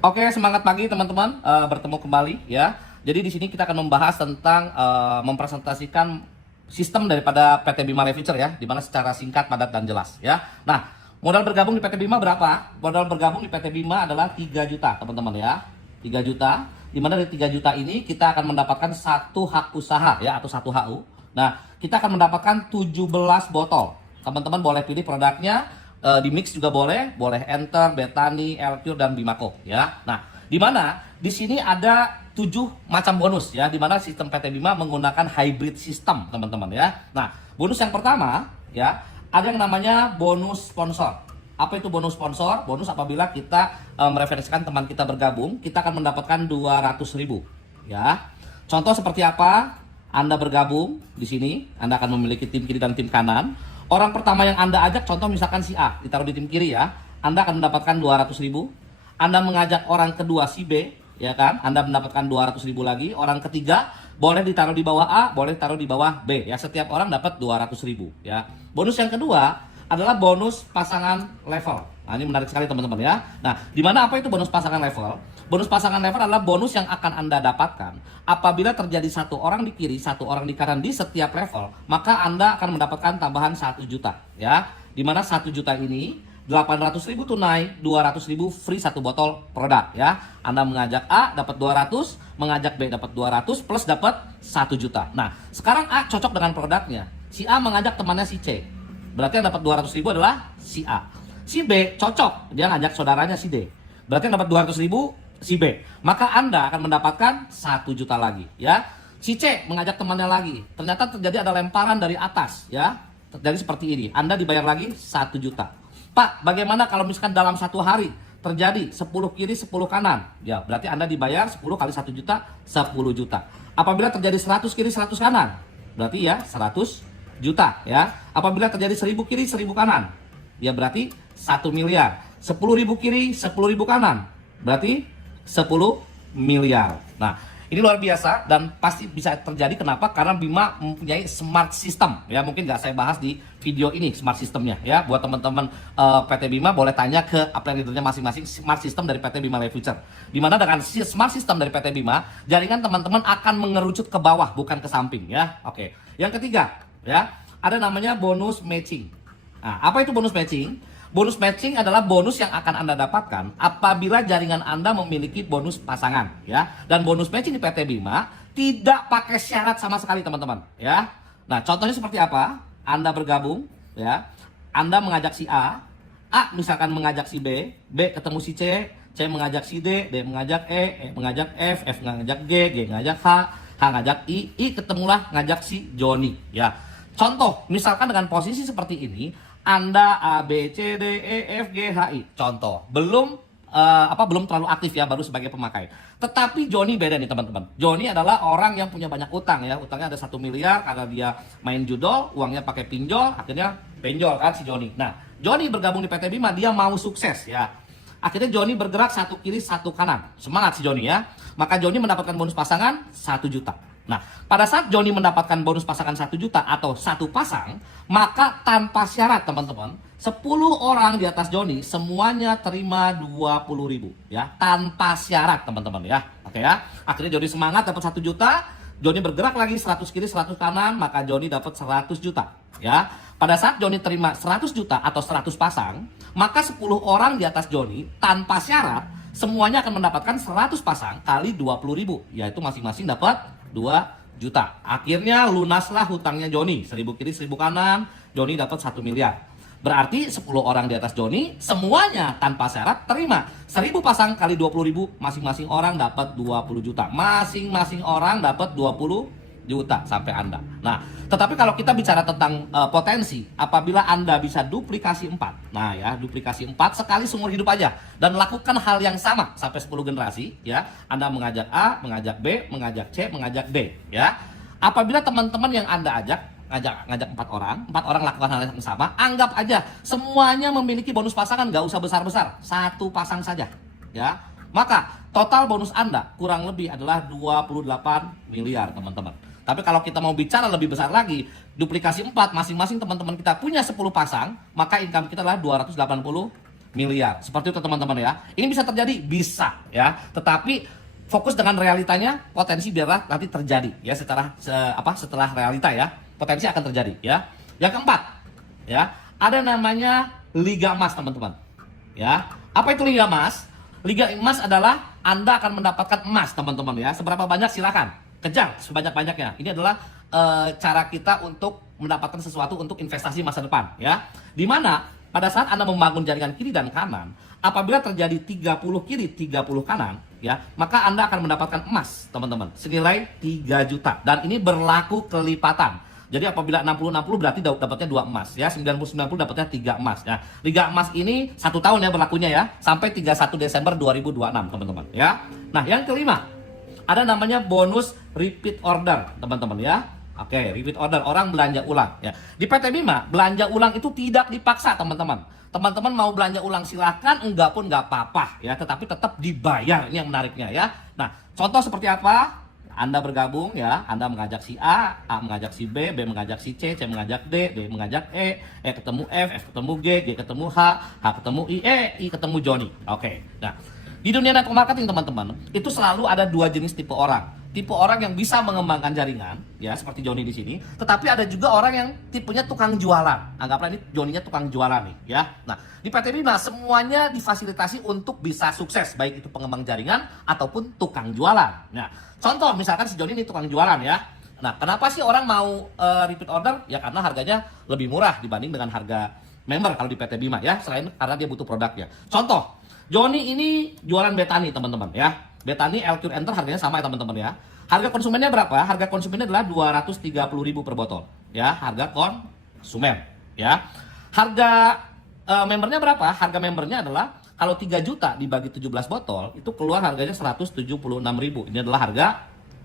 Oke, semangat pagi teman-teman. Bertemu kembali ya. Jadi di sini kita akan membahas tentang mempresentasikan sistem daripada PT Bima Life Future ya, di mana secara singkat, padat dan jelas ya. Nah, modal bergabung di PT Bima berapa? Modal bergabung di PT Bima adalah 3 juta, teman-teman ya. 3 juta. Di mana dari 3 juta ini kita akan mendapatkan satu hak usaha ya, atau satu HU. Nah, kita akan mendapatkan 17 botol. Teman-teman boleh pilih produknya. Di mix juga boleh Enter, Betani, Elcure dan Bimako ya. Nah, di mana di sini ada 7 macam bonus ya, di mana sistem PT Bima menggunakan hybrid system, teman-teman ya. Nah, bonus yang pertama ya, ada yang namanya bonus sponsor. Apa itu bonus sponsor? Bonus apabila kita mereferensikan teman kita bergabung, kita akan mendapatkan 200.000 ya. Contoh seperti apa? Anda bergabung di sini, Anda akan memiliki tim kiri dan tim kanan. Orang pertama yang Anda ajak, contoh misalkan si A, ditaruh di tim kiri ya, Anda akan mendapatkan 200.000. Anda mengajak orang kedua si B, ya kan, Anda mendapatkan 200.000 lagi. Orang ketiga boleh ditaruh di bawah A, boleh ditaruh di bawah B, ya. Setiap orang dapat 200.000 ya. Bonus yang kedua adalah bonus pasangan level. Nah, ini menarik sekali teman-teman ya. Nah, di mana apa itu bonus pasangan level? Bonus pasangan level adalah bonus yang akan Anda dapatkan apabila terjadi satu orang di kiri, satu orang di kanan di setiap level, maka Anda akan mendapatkan tambahan 1 juta ya. Di mana 1 juta ini 800.000 tunai, 200.000 free satu botol produk ya. Anda mengajak A dapat 200, mengajak B dapat 200 plus dapat 1 juta. Nah, sekarang A cocok dengan produknya. Si A mengajak temannya si C. Berarti yang dapat 200.000 adalah si A. Si B cocok, dia ngajak saudaranya si D. Berarti yang dapat 200.000 si B. Maka Anda akan mendapatkan 1 juta lagi ya. Si C mengajak temannya lagi. Ternyata terjadi ada lemparan dari atas ya. Terjadi seperti ini. Anda dibayar lagi 1 juta. Pak, bagaimana kalau misalkan dalam satu hari terjadi 10 kiri 10 kanan? Ya, berarti Anda dibayar 10 kali 1 juta, 10 juta. Apabila terjadi 100 kiri 100 kanan, berarti ya 100 juta ya. Apabila terjadi 1000 kiri 1000 kanan, ya berarti 1 miliar. 10.000 kiri 10.000 kanan, berarti 10 miliar. Nah, ini luar biasa dan pasti bisa terjadi. Kenapa? Karena Bima mempunyai smart system ya. Mungkin nggak saya bahas di video ini smart systemnya ya. Buat teman-teman PT Bima boleh tanya ke upline leadernya masing-masing smart system dari PT Bima Life Future. Dimana dengan smart system dari PT Bima, jaringan teman-teman akan mengerucut ke bawah bukan ke samping ya. Oke. Yang ketiga ya, ada namanya bonus matching. Nah, apa itu bonus matching? Bonus matching adalah bonus yang akan Anda dapatkan apabila jaringan Anda memiliki bonus pasangan ya. Dan bonus matching di PT Bima tidak pakai syarat sama sekali teman-teman ya. Nah, contohnya seperti apa? Anda bergabung ya. Anda mengajak si A, A misalkan mengajak si B, B ketemu si C, C mengajak si D, D mengajak E, E mengajak F, F mengajak G, G mengajak H, H ngajak I ketemulah ngajak si Joni ya. Contoh, misalkan dengan posisi seperti ini, Anda A, B, C, D, E, F, G, H, I. Contoh, belum terlalu aktif ya, baru sebagai pemakai. Tetapi Joni beda nih teman-teman. Joni adalah orang yang punya banyak utang ya. Utangnya ada 1 miliar karena dia main judol, uangnya pakai pinjol, akhirnya benjol kan si Joni. Nah, Joni bergabung di PT Bima, dia mau sukses ya. Akhirnya Joni bergerak satu kiri satu kanan. Semangat si Joni ya. Maka Joni mendapatkan bonus pasangan 1 juta. Nah, pada saat Joni mendapatkan bonus pasangan 1 juta atau satu pasang, maka tanpa syarat teman-teman, 10 orang di atas Joni semuanya terima 20.000 ya, tanpa syarat teman-teman ya. Oke ya. Akhirnya Joni semangat dapat 1 juta, Joni bergerak lagi 100 kiri 100 kanan, maka Joni dapat 100 juta ya. Pada saat Joni terima 100 juta atau 100 pasang, maka 10 orang di atas Joni tanpa syarat semuanya akan mendapatkan 100 pasang kali 20.000, yaitu masing-masing dapat 2 juta. Akhirnya lunaslah hutangnya Joni. 1000 kiri 1000 kanan, Joni dapat 1 miliar. Berarti 10 orang di atas Joni semuanya tanpa syarat terima 1000 pasang kali 20.000, masing-masing orang dapat 20 juta. Masing-masing orang dapat 20 juta sampai Anda. Nah, tetapi kalau kita bicara tentang potensi, apabila Anda bisa duplikasi 4. Nah ya, duplikasi 4 sekali seumur hidup aja dan lakukan hal yang sama sampai 10 generasi ya. Anda mengajak A, mengajak B, mengajak C, mengajak D ya. Apabila teman-teman yang Anda ngajak 4 orang lakukan hal yang sama, anggap aja semuanya memiliki bonus pasangan, nggak usah besar-besar, satu pasang saja ya. Maka total bonus Anda kurang lebih adalah 28 miliar teman-teman. Tapi kalau kita mau bicara lebih besar lagi, duplikasi 4, masing-masing teman-teman kita punya 10 pasang, maka income kita adalah 280 miliar. Seperti itu teman-teman ya. Ini bisa terjadi? Bisa ya. Tetapi fokus dengan realitanya, potensi biarlah nanti terjadi ya setelah realita ya. Potensi akan terjadi ya. Yang keempat ya, ada namanya Liga Emas teman-teman. Ya. Apa itu Liga Emas? Liga Emas adalah Anda akan mendapatkan emas teman-teman ya. Seberapa banyak silakan. Kejar sebanyak-banyaknya. Ini adalah cara kita untuk mendapatkan sesuatu untuk investasi masa depan ya. Dimana pada saat Anda membangun jaringan kiri dan kanan, apabila terjadi 30 kiri 30 kanan ya, maka Anda akan mendapatkan emas teman-teman senilai 3 juta dan ini berlaku kelipatan. Jadi apabila 60-60 berarti dapatnya 2 emas ya, 90-90 dapatnya 3 emas ya. Liga emas ini 1 tahun ya berlakunya ya, sampai 31 Desember 2026 teman-teman ya. Nah yang kelima, ada namanya bonus repeat order teman-teman ya. Oke, repeat order, orang belanja ulang ya. Di PT Bima, belanja ulang itu tidak dipaksa teman-teman. Teman-teman mau belanja ulang silahkan, enggak pun enggak apa-apa ya, tetapi tetap dibayar, ini yang menariknya ya. Nah, contoh seperti apa? Anda bergabung ya, Anda mengajak si A mengajak si B mengajak si C mengajak D mengajak E ketemu F ketemu G ketemu H ketemu I ketemu Joni. Oke. Nah, di dunia network marketing teman-teman, itu selalu ada 2 jenis tipe orang. Tipe orang yang bisa mengembangkan jaringan, ya seperti Joni di sini. Tetapi ada juga orang yang tipenya tukang jualan. Anggaplah ini Joninya tukang jualan nih, ya. Nah, di PT Bima semuanya difasilitasi untuk bisa sukses, baik itu pengembang jaringan ataupun tukang jualan. Nah, contoh misalkan si Joni ini tukang jualan ya. Nah, kenapa sih orang mau repeat order? Ya karena harganya lebih murah dibanding dengan harga member kalau di PT Bima ya. Selain karena dia butuh produknya. Contoh, Joni ini jualan Betani teman-teman ya. Betani LQ Enter harganya sama ya teman-teman ya. Harga konsumennya berapa? Harga konsumennya adalah 230.000 per botol ya, harga konsumen ya. Harga membernya berapa? Harga membernya adalah kalau 3 juta dibagi 17 botol itu keluar harganya 176.000. Ini adalah harga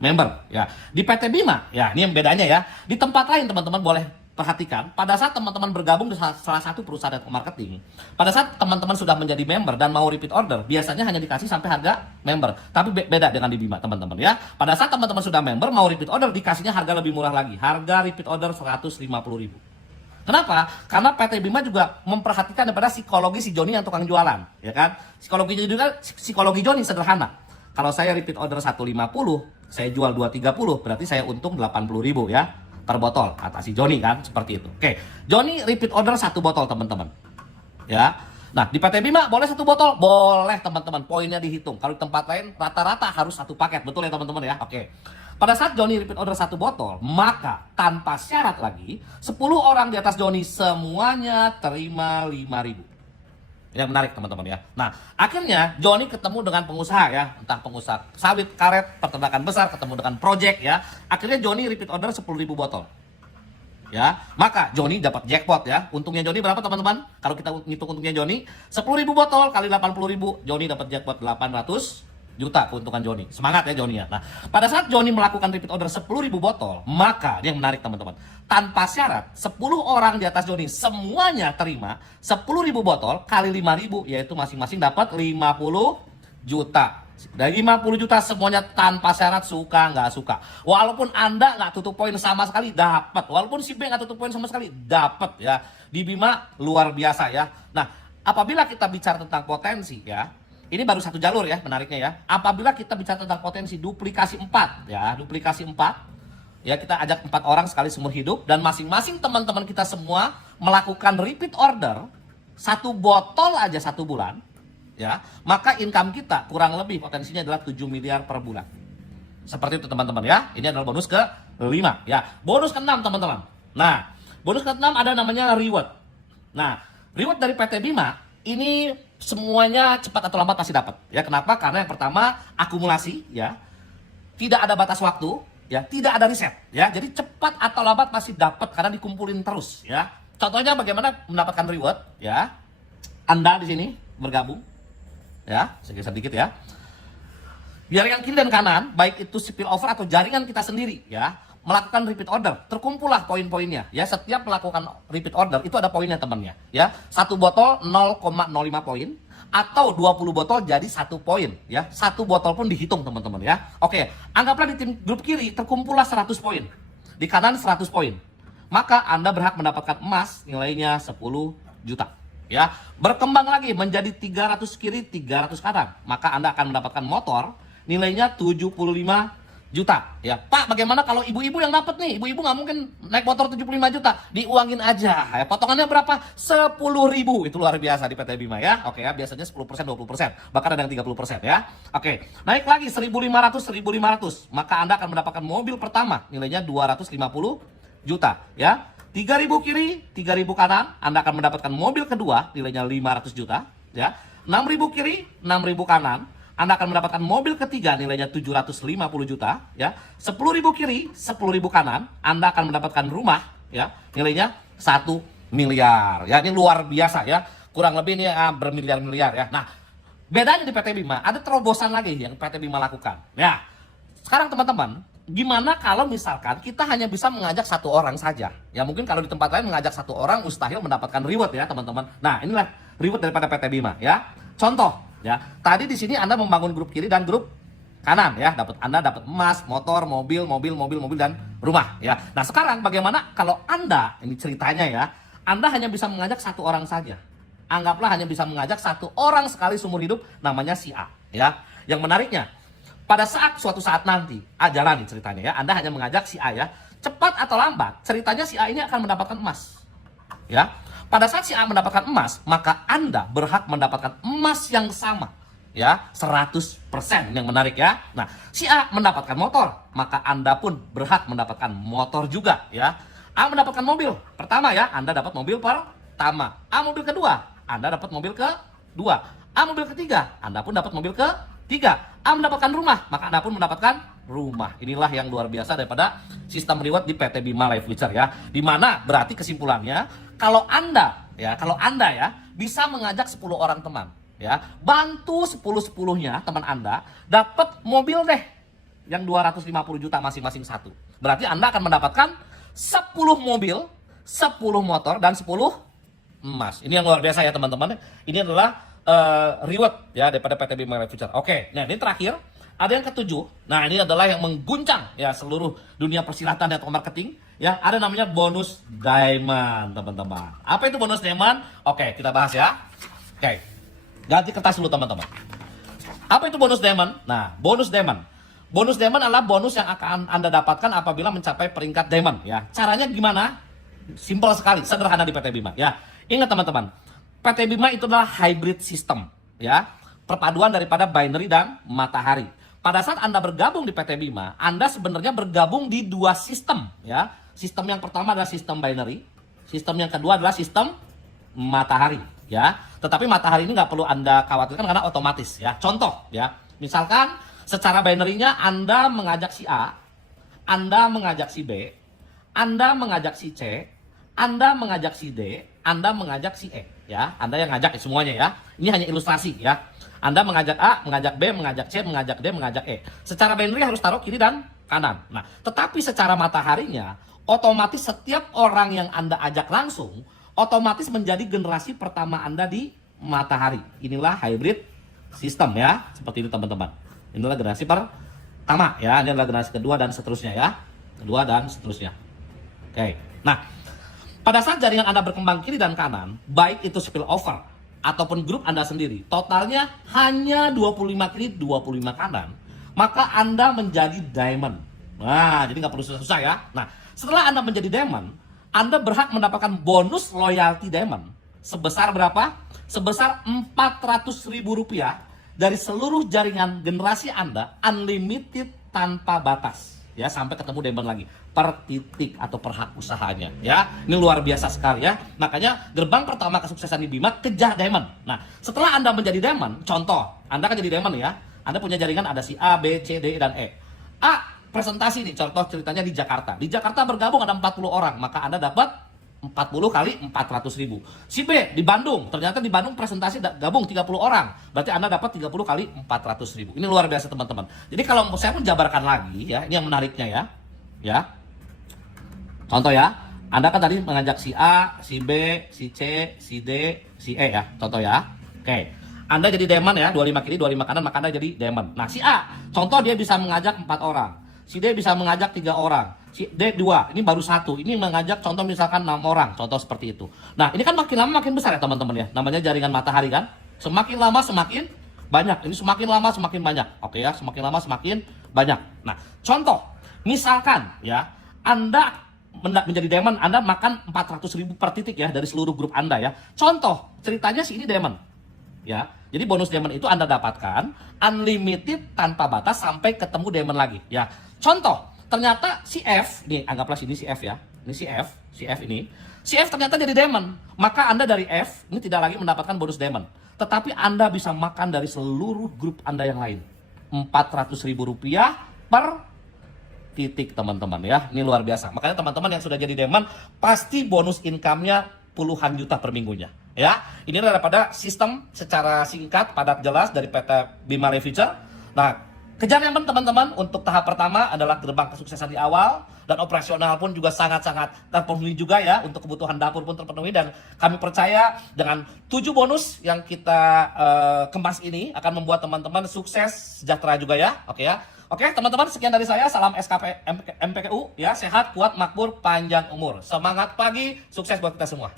member ya. Di PT Bima ya, ini yang bedanya ya. Di tempat lain teman-teman boleh perhatikan, pada saat teman-teman bergabung di salah satu perusahaan network marketing, pada saat teman-teman sudah menjadi member dan mau repeat order, biasanya hanya dikasih sampai harga member. Tapi beda dengan di Bima teman-teman ya. Pada saat teman-teman sudah member mau repeat order, dikasihnya harga lebih murah lagi. Harga repeat order 150.000. Kenapa? Karena PT Bima juga memperhatikan daripada psikologi si Joni yang tukang jualan, ya kan? Psikologi Joni sederhana. Kalau saya repeat order 150, saya jual 230, berarti saya untung 80.000 ya. Per botol, kata si Joni kan, seperti itu. Oke, Joni repeat order 1 botol teman-teman ya. Nah di PT Bima boleh 1 botol? Boleh teman-teman, poinnya dihitung. Kalau di tempat lain rata-rata harus 1 paket, betul ya teman-teman ya. Oke, pada saat Joni repeat order 1 botol, maka tanpa syarat lagi 10 orang di atas Joni semuanya terima 5.000. Yang menarik teman-teman ya. Nah akhirnya Joni ketemu dengan pengusaha ya, entah pengusaha sawit, karet, peternakan besar, ketemu dengan project ya. Akhirnya Joni repeat order 10.000 botol ya. Maka Joni dapat jackpot ya. Untungnya Joni berapa teman-teman? Kalau kita ngitung untungnya Joni 10.000 botol kali 80.000, Joni dapat jackpot 800 juta keuntungan Joni. Semangat ya Joni ya. Nah pada saat Joni melakukan repeat order 10.000 botol, maka dia yang menarik teman-teman, tanpa syarat 10 orang di atas Joni semuanya terima 10.000 botol kali 5.000, yaitu masing-masing dapat 50 juta. Dari 50 juta semuanya tanpa syarat, suka nggak suka. Walaupun Anda nggak tutup poin sama sekali, dapat. Walaupun si B nggak tutup poin sama sekali, dapat ya. Di Bima luar biasa ya. Nah apabila kita bicara tentang potensi ya, ini baru 1 jalur ya, menariknya ya. Apabila kita bicara tentang potensi duplikasi 4 ya, duplikasi 4 ya, kita ajak 4 orang sekali seumur hidup dan masing-masing teman-teman kita semua melakukan repeat order 1 botol aja 1 bulan ya, maka income kita kurang lebih potensinya adalah 7 miliar per bulan. Seperti itu teman-teman ya. Ini adalah bonus ke-5 ya. Bonus ke-6 teman-teman. Nah, bonus ke-6 ada namanya reward. Nah, reward dari PT Bima ini semuanya cepat atau lambat pasti dapat ya. Kenapa? Karena yang pertama akumulasi ya, tidak ada batas waktu ya, tidak ada riset ya. Jadi cepat atau lambat pasti dapat karena dikumpulin terus ya. Contohnya bagaimana mendapatkan reward ya. Anda di sini bergabung ya, sedikit ya. Jaringan kiri dan kanan, baik itu spill over atau jaringan kita sendiri ya, melakukan repeat order, terkumpullah poin-poinnya ya. Setiap melakukan repeat order itu ada poinnya temannya ya. 1 botol 0,05 poin atau 20 botol jadi 1 poin ya. 1 botol pun dihitung teman-teman ya. Oke, anggaplah di tim grup kiri terkumpullah 100 poin, di kanan 100 poin, maka Anda berhak mendapatkan emas nilainya 10 juta ya. Berkembang lagi menjadi 300 kiri, 300 kanan. Maka Anda akan mendapatkan motor nilainya 75 juta. Ya, Pak, bagaimana kalau ibu-ibu yang dapat nih? Ibu-ibu nggak mungkin naik motor 75 juta. Diuangin aja. Ya, potongannya berapa? 10.000. Itu luar biasa di PT Bima ya. Oke ya, biasanya 10%, 20%. Bahkan ada yang 30% ya. Oke, naik lagi 1.500, 1.500. Maka Anda akan mendapatkan mobil pertama nilainya 250 juta ya. 3.000 kiri, 3.000 kanan, Anda akan mendapatkan mobil kedua nilainya 500 juta ya. 6.000 kiri, 6.000 kanan, Anda akan mendapatkan mobil ketiga nilainya 750 juta ya. 10.000 kiri, 10.000 kanan, Anda akan mendapatkan rumah ya, nilainya 1 miliar. Ya, ini luar biasa ya. Kurang lebih ini bermiliar-miliar ya. Nah, bedanya di PT Bima ada terobosan lagi yang PT Bima lakukan. Ya. Sekarang teman-teman, gimana kalau misalkan kita hanya bisa mengajak satu orang saja? Ya mungkin kalau di tempat lain mengajak satu orang mustahil mendapatkan reward ya teman-teman. Nah, inilah reward daripada PT Bima ya. Contoh ya, tadi di sini Anda membangun grup kiri dan grup kanan ya, Anda dapat emas, motor, mobil dan rumah ya. Nah, sekarang bagaimana kalau Anda, ini ceritanya ya, Anda hanya bisa mengajak satu orang saja. Anggaplah hanya bisa mengajak satu orang sekali seumur hidup, namanya si A ya. Yang menariknya, pada suatu saat nanti, jalan nih ceritanya ya, Anda hanya mengajak si A ya. Cepat atau lambat, ceritanya si A ini akan mendapatkan emas ya. Pada saat si A mendapatkan emas, maka Anda berhak mendapatkan emas yang sama. Ya, 100%. Yang menarik ya. Nah, si A mendapatkan motor, maka Anda pun berhak mendapatkan motor juga ya. A mendapatkan mobil pertama ya, Anda dapat mobil pertama. A mobil kedua, Anda dapat mobil kedua. A mobil ketiga, Anda pun dapat mobil ketiga. A mendapatkan rumah, maka Anda pun mendapatkan rumah. Inilah yang luar biasa daripada sistem reward di PT Bima Life Future ya. Dimana berarti kesimpulannya, kalau Anda ya bisa mengajak 10 orang teman ya, bantu 10-10-nya teman Anda dapat mobil deh yang 250 juta masing-masing satu. Berarti Anda akan mendapatkan 10 mobil, 10 motor dan 10 emas. Ini yang luar biasa ya teman-teman. Ini adalah reward ya daripada PT Bima Life Future. Oke, nah ini terakhir ada yang ketujuh. Nah, ini adalah yang mengguncang ya seluruh dunia persilatan dan marketing ya. Ada namanya bonus diamond, teman-teman. Apa itu bonus diamond? Oke, kita bahas ya. Oke. Ganti kertas dulu, teman-teman. Apa itu bonus diamond? Nah, bonus diamond. Bonus diamond adalah bonus yang akan Anda dapatkan apabila mencapai peringkat diamond ya. Caranya gimana? Simpel sekali, sederhana di PT Bima ya. Ingat teman-teman, PT Bima itu adalah hybrid system ya. Perpaduan daripada binary dan matahari. Pada saat Anda bergabung di PT Bima, Anda sebenarnya bergabung di dua sistem ya. Sistem yang pertama adalah sistem binary, sistem yang kedua adalah sistem matahari ya. Tetapi matahari ini nggak perlu Anda khawatirkan karena otomatis ya. Contoh ya, misalkan secara binary-nya Anda mengajak si A, Anda mengajak si B, Anda mengajak si C, Anda mengajak si D, Anda mengajak si E ya. Anda yang ngajak semuanya ya. Ini hanya ilustrasi ya. Anda mengajak A, mengajak B, mengajak C, mengajak D, mengajak E. Secara binary harus taruh kiri dan kanan. Nah, tetapi secara mataharinya, otomatis setiap orang yang Anda ajak langsung, otomatis menjadi generasi pertama Anda di matahari. Inilah hybrid system ya. Seperti ini teman-teman. Inilah generasi pertama ya. Ini adalah generasi kedua dan seterusnya ya. Kedua dan seterusnya. Oke. Nah, pada saat jaringan Anda berkembang kiri dan kanan, baik itu spillover ataupun grup Anda sendiri, totalnya hanya 25 kiri, 25 kanan, maka Anda menjadi diamond. Nah, jadi nggak perlu susah-susah ya. Nah, setelah Anda menjadi diamond, Anda berhak mendapatkan bonus loyalty diamond. Sebesar berapa? Sebesar Rp400.000 dari seluruh jaringan generasi Anda, unlimited tanpa batas. Ya, sampai ketemu diamond lagi per titik atau per hak usahanya ya. Ini luar biasa sekali ya. Makanya gerbang pertama kesuksesan di Bima, kejar diamond. Nah, setelah Anda menjadi diamond, contoh Anda kan jadi diamond ya, Anda punya jaringan ada si A, B, C, D, dan E. A presentasi nih, contoh ceritanya di Jakarta. Di Jakarta bergabung ada 40 orang, maka Anda dapat 40 kali 400.000. Si B di Bandung, ternyata di Bandung presentasi gabung 30 orang. Berarti Anda dapat 30 kali 400.000. Ini luar biasa teman-teman. Jadi kalau saya pun jabarkan lagi ya, ini yang menariknya ya. Ya. Contoh ya, Anda kan tadi mengajak si A, si B, si C, si D, si E ya. Contoh ya. Oke. Anda jadi diamond ya, 25 kiri, 25 kanan, maka Anda jadi diamond. Nah, si A, contoh dia bisa mengajak 4 orang. Si D bisa mengajak 3 orang. Si D2 ini baru satu, ini mengajak contoh misalkan 6 orang, contoh seperti itu. Nah ini kan makin lama makin besar ya teman-teman ya, namanya jaringan matahari kan, semakin lama semakin banyak, ini semakin lama semakin banyak, oke ya, semakin lama semakin banyak. Nah contoh, misalkan ya, Anda menjadi diamond, Anda makan 400.000 per titik ya dari seluruh grup Anda ya. Contoh, ceritanya si ini diamond ya. Jadi bonus diamond itu Anda dapatkan unlimited tanpa batas sampai ketemu diamond lagi ya. Contoh, ternyata si F, nih anggaplah sini si F ya. Ini si F ini. Si F ternyata jadi diamond. Maka Anda dari F ini tidak lagi mendapatkan bonus diamond. Tetapi Anda bisa makan dari seluruh grup Anda yang lain. Rp400.000 per titik teman-teman ya. Ini luar biasa. Makanya teman-teman yang sudah jadi diamond pasti bonus income-nya puluhan juta per minggunya. Ya, ini daripada sistem secara singkat, padat, jelas dari PT Bima Future. Nah, kejar diamond teman-teman untuk tahap pertama adalah gerbang kesuksesan di awal, dan operasional pun juga sangat-sangat terpenuhi juga ya, untuk kebutuhan dapur pun terpenuhi, dan kami percaya dengan 7 bonus yang kita kemas ini akan membuat teman-teman sukses sejahtera juga ya. Oke ya. Oke teman-teman, sekian dari saya, salam SKP MPKU ya, sehat, kuat, makmur, panjang umur. Semangat pagi, sukses buat kita semua.